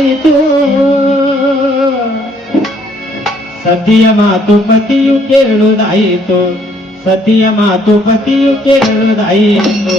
ಆಯಿತು. ಸತಿಯ ಮಾತು ಪತಿಯು ಕೇಳುವುದಾಯಿತು ಸತಿಯ ಮಾತು ಪತಿಯು ಕೇಳುವುದಾಯಿತು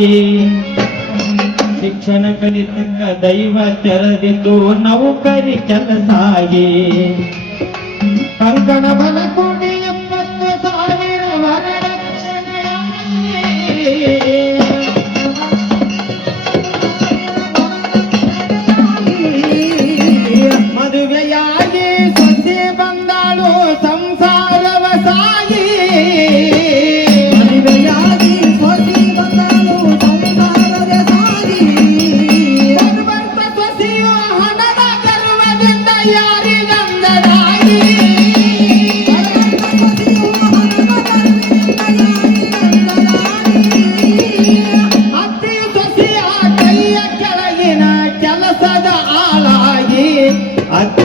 ಶಿಕ್ಷಣಕ್ಕಾಗಿ ಶಿಕ್ಷಣ ಕಲಿತಕ್ಕ ದೈವ ತೆರೆದಿದ್ದು ನೌಕರಿ ಕೆಲಸಾಗಿ ಕಂಕಣ ಬಲಕು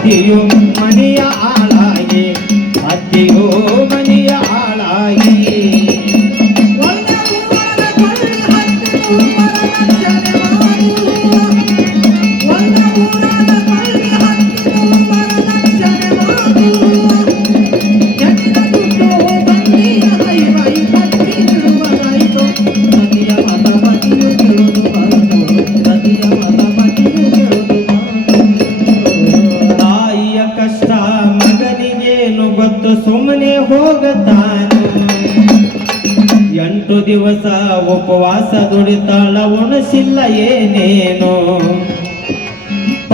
idea. You.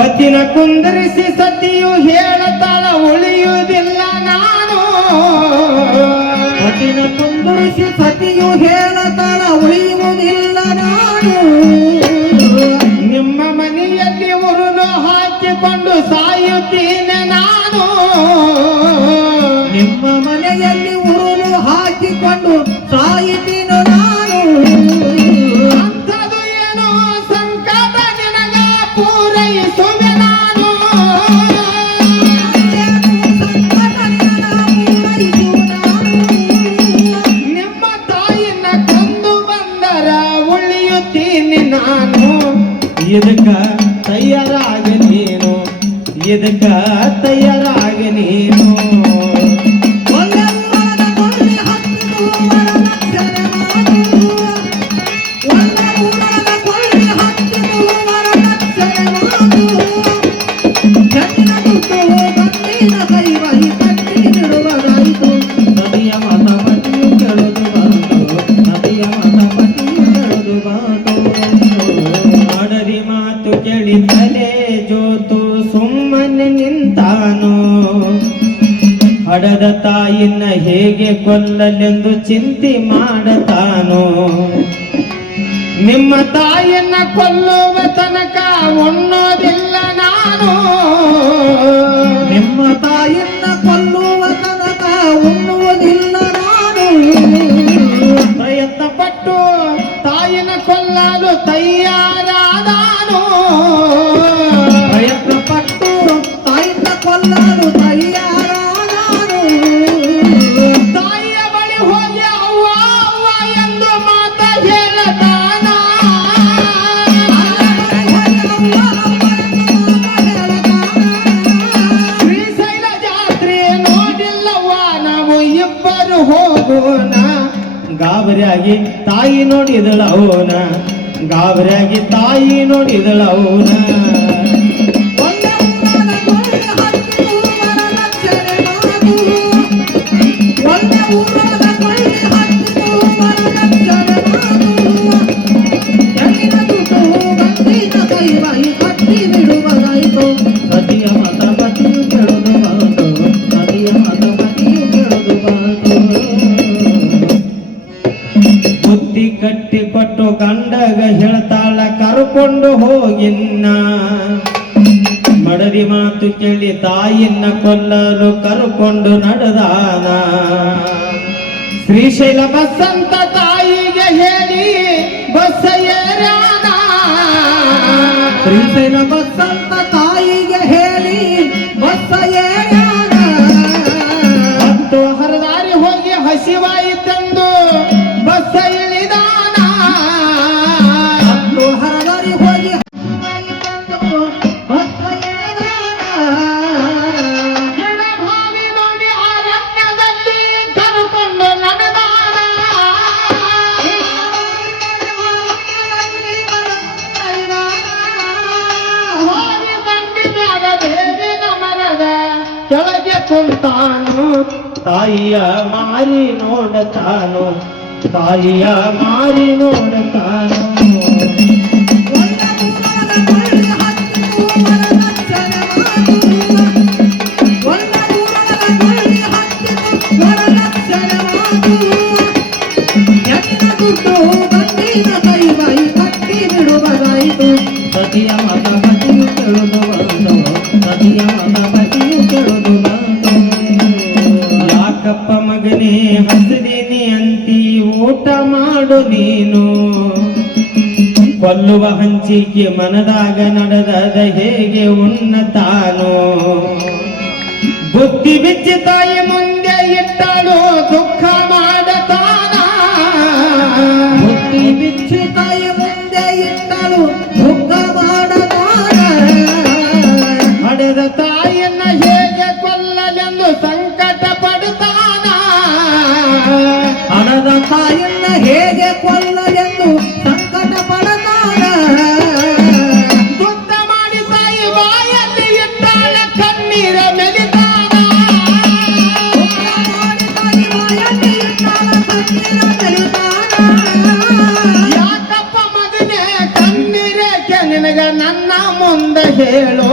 ಪತಿನ ಕುಂದರಿಸಿ ಸತಿಯು ಹೇಳತಾಳ, ಉಳಿಯುವುದಿಲ್ಲ ನಾನು. ಪತಿನ ಕುಂದರಿಸಿ ಸತಿಯು ಹೇಳತಾಳ, ಉಳಿಯುವುದಿಲ್ಲ ನಾನು. ನಿಮ್ಮ ಮನೆಯಲ್ಲಿ ಉರುಳು ಹಾಕಿಕೊಂಡು ಸಾಯುತ್ತೇನೆ ನಾನು. ನಿಮ್ಮ ಮನೆಯಲ್ಲಿ ಚಿಂತೆ ಮಾಡತಾನೋ? ನಿಮ್ಮ ತಾಯಿಯನ್ನ ಕೊಲ್ಲುವ ತನಕ ಉಣ್ಣೋದಿಲ್ಲ ನಾನು. ನಿಮ್ಮ ತಾಯಿಯನ್ನ ಕೊಲ್ಲುವ ತನಕ ಉಣ್ಣುವುದಿಲ್ಲ ನಾನು. ಪ್ರಯತ್ನ ಪಟ್ಟು ತಾಯಿನ ಕೊಲ್ಲಲು ತಯ್ಯಾರಾದಾನೋ ಗಾಬರಿಯಾಗಿ ತಾಯಿ ನೋಡಿದಳವನ ಗಾಬರಿಯಾಗಿ ತಾಯಿ ನೋಡಿದಳವನ ಕೊಂಡು ಹೋಗಿನ್ನ. ಮಡದಿ ಮಾತು ಕೇಳಿ ತಾಯಿನ್ನ ಕೊಲ್ಲಲು ಕರುಕೊಂಡು ನಡೆದಾನ. ಶ್ರೀಶೈಲ ಬಸಂತ ತಾಯಿಗೆ ಹೇಳಿ ಬಸ್ಸ ಏರಾನ ಶ್ರೀಶೈಲ ಬಸಂತ ಕುಂತಾನು ತಾಯಿಯ ಮಾರಿ ನೋಡತಾನು ತಾಯಿಯ ಮಾರಿ ನೋಡತಾನು. ಹಂಚಿಕೆ ಮನದಾಗ ನಡೆದದ ಹೇಗೆ ಉನ್ನತಾನೋ ಬುದ್ಧಿ ಬಿಚ್ಚಿ ತಾಯಿ ಮುಂದೆ ಇಟ್ಟಳು, ದುಃಖ ಮಾಡತಾನ ಬುದ್ಧಿ ಬಿಚ್ಚಿ ತಾಯಿ ಮುಂದೆ ಇಟ್ಟಳು ಹೇಳು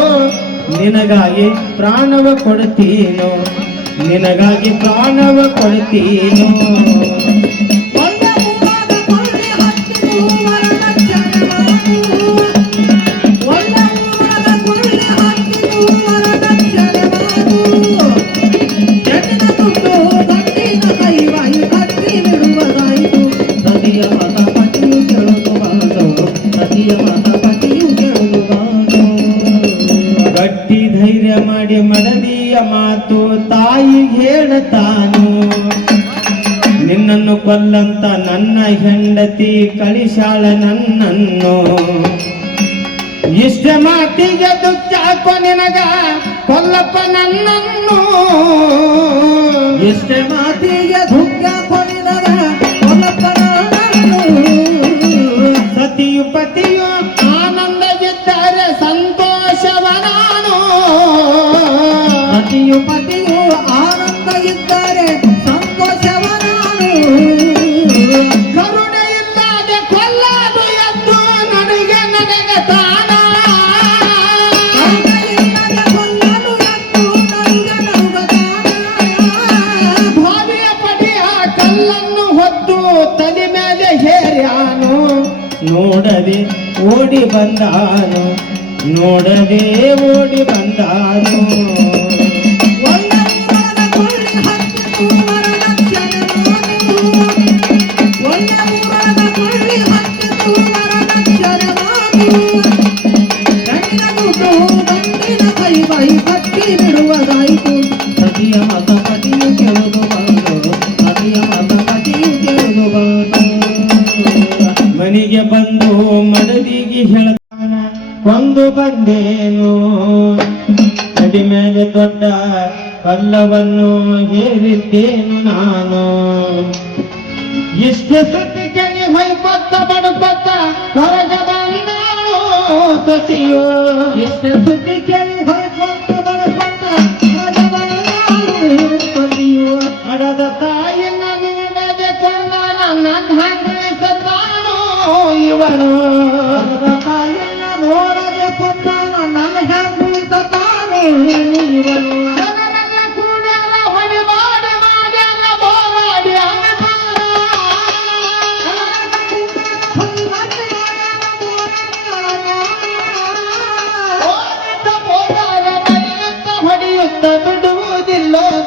ನಿನಗಾಗಿ ಪ್ರಾಣವ ಕೊಡ್ತೀನೋ ನಿನಗಾಗಿ ಪ್ರಾಣವ ಕೊಡ್ತೀನೋ ಹೇಳತಾನು ನಿನ್ನನ್ನು ಕೊಲ್ಲಂತ ನನ್ನ ಹೆಂಡತಿ ಕಳಿಸಾಳ ನನ್ನನ್ನು. ಇಷ್ಟ ಮಾತಿಗೆ ದುಚ್ಚಾಕೋ ನಿನಗ, ಕೊಲ್ಲಪ್ಪ ನನ್ನನ್ನು. ಇಷ್ಟ ಮಾತಿಗೆ ಹೊತ್ತು ತಲೆ ಮೇಲೆ ಹೇರ್ಯಾನು. ನೋಡದೆ ಓಡಿ ಬಂದಾನು. ನೋಡದೆ ಓಡಿ ಬಂದಾನು. ಮನೆಗೆ ಬಂದು ಮಡದಿಗೆ ಹೇಳ್ತಾನ, ಒಂದು ಬಂದೇನು? ನಡಿ ಮೇಲೆ ದೊಡ್ಡ ಪಲ್ಲವನ್ನು ಹೇರಿದ್ದೇನು ನಾನು? ಇಷ್ಟ ಸುದ್ದಿಗೆ ನೀ ಹೊಯ್ಕೊತ್ತ ಬಡುಕೊತ್ತ ಹೊರಗೆ ಬಂದಾಳು ಸಸಿಯೋ, ಇಷ್ಟು ಸುದ್ದಿ ಕೇಳಿ ಹೊರಕೊಂಡು ನನ್ನ ಸತ್ತಾನೋ ಇವನು. ತಾಯಿಯ ನೋಡದೆ ಸತ್ತಾನ ನನ್ನ ಹೆಂಗು ಸತ್ತಾನೋ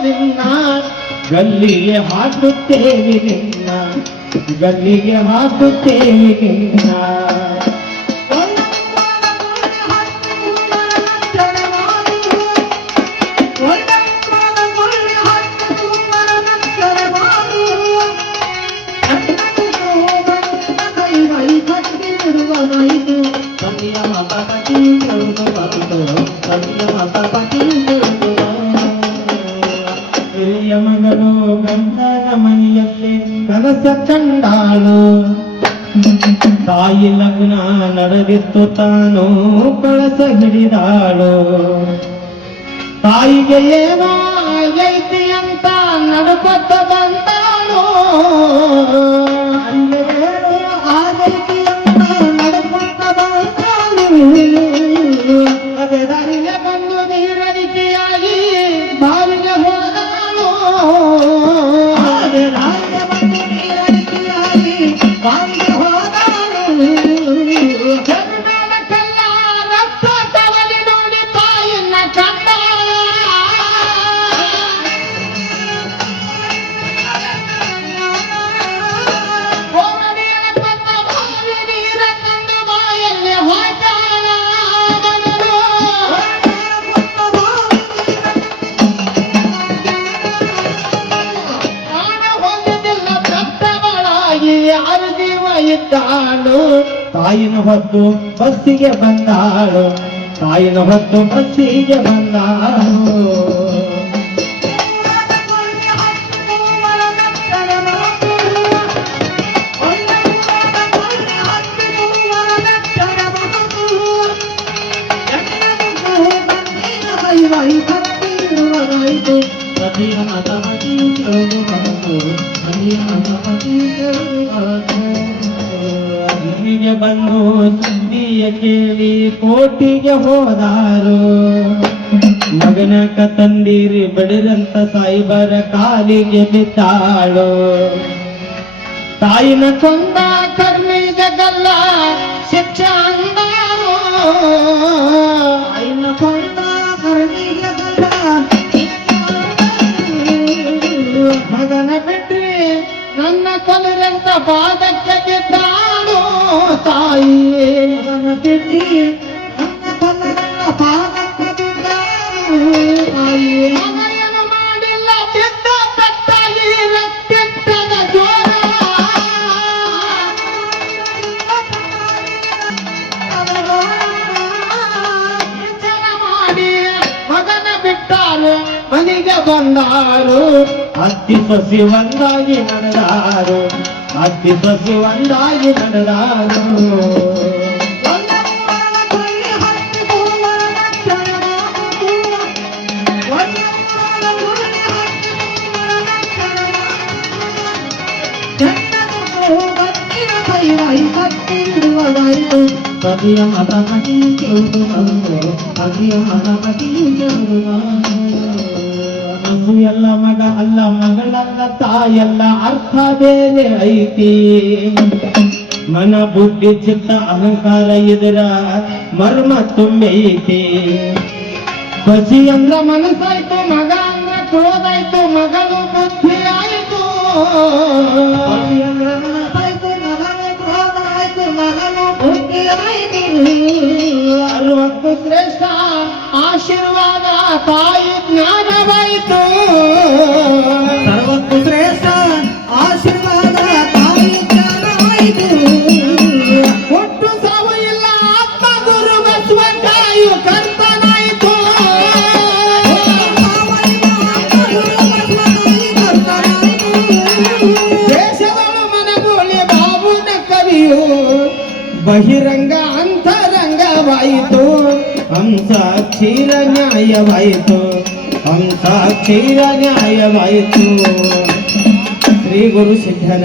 ನಿನ್ನ. ಗಲ್ಲಿಗೆ ಹಾಕುತ್ತೇವೆ ನಿನ್ನ. ಗಲ್ಲಿಗೆ ಹಾಕುತ್ತೇವೆ ನಿನ್ನ ತಂದೆಯ ಮಾತ ಕಟ್ಟಿ ಕೇಳುವುದು ಬಂತು ತಂದೆಯ ಮಾತ ಕಟ್ಟಿ ಕೇಳುವುದು ಹಿರಿಯ ಮಗಳು ಗಂಡನ ಮನೆಯಲ್ಲಿ ಕನಸ ಕಂಡಾಳು ತಾಯಿ ಲಗ್ನ ನಡೆದಿತ್ತು ತಾನು ಕಳಸ ಹಿಡಿದಾಳು. ತಾಯಿಗೆ ಏನೋ ಐತಿ ಅಂತ ನಡ್ಕೊತ ಬಂದಾಳು. ಬಂದು ನೀರಡಿಕೆಯಾಗಿ ಬಾವಿಗೆ ಹೋದಳು. ಯಾರು ಜೀವ ಇದ್ದಾಳು ತಾಯಿನ ಹೊತ್ತು ಬಸ್ಸಿಗೆ ಬಂದಾಳು. ತಾಯಿನ ಹೊತ್ತು ಬಸ್ಸಿಗೆ ಬಂದಾಳು. ಇಲ್ಲಿಗೆ ಬಂದು ಸುದ್ದಿಯ ಕೇಳಿ ಕೋಟಿಗೆ ಹೋದಾರು. ಮಗನಕ ತಂದಿರಿ ಬಡಿರಂತ ಸಾಯಿಬರ ಕಾಲಿಗೆ ಬಿದ್ದಾಳು. ತಾಯಿನ ಕೊಂದ ಕರ್ಮಿಗೆ ಗಲ್ಲ ಶಿಕ್ಷೆ ಅಂದಾರು. ತಾಯಿನ ಕೊಂದ ಮನೆಗೆ ಬಂದಾರು ಅತ್ತಿ ಸೊಸಿ ಒಂದಾಗಿ ನಡೆದಾರು ಅತ್ತಿ ಸೊಸಿ ಒಂದಾಗಿ ನಡೆದಾರು ಸತಿಯ ಮತ ಮತಿ ಕೇಳುವುದು ಬಂತು ಸತಿಯ ಮತ ಮತಿ ತಾಯಲ್ಲ ಅರ್ಥ ಬೇರೆ ಐತಿ. ಮನ ಬುದ್ಧಿ ಚಿತ್ತ ಅಹಂಕಾರ ಇದರ ಮರ್ಮ ತುಂಬೈತಿ ಖುಷಿ ಅಂದ್ರ ಮನಸ್ಸಾಯ್ತು, ಮಗ ಅಂದ್ರ ಕ್ರೋಧಾಯ್ತು ಮಗಳು ಬುದ್ಧಿ ಆಯ್ತು. ಅರವತ್ತು ಶ್ರೇಷ್ಠ ಆಶೀರ್ವಾದ ತಾಯಿ ಜ್ಞಾನವಾಯಿತು ಬಹಿರಂಗ ಅಂತರಂಗವಾಯಿತು ಹಂಸ ಕ್ಷೀರ ನ್ಯಾಯವಾಯಿತು ಹಂಸ ಕ್ಷೀರ ನ್ಯಾಯವಾಯಿತು ಶ್ರೀ ಗುರು ಸಿದ್ಧನ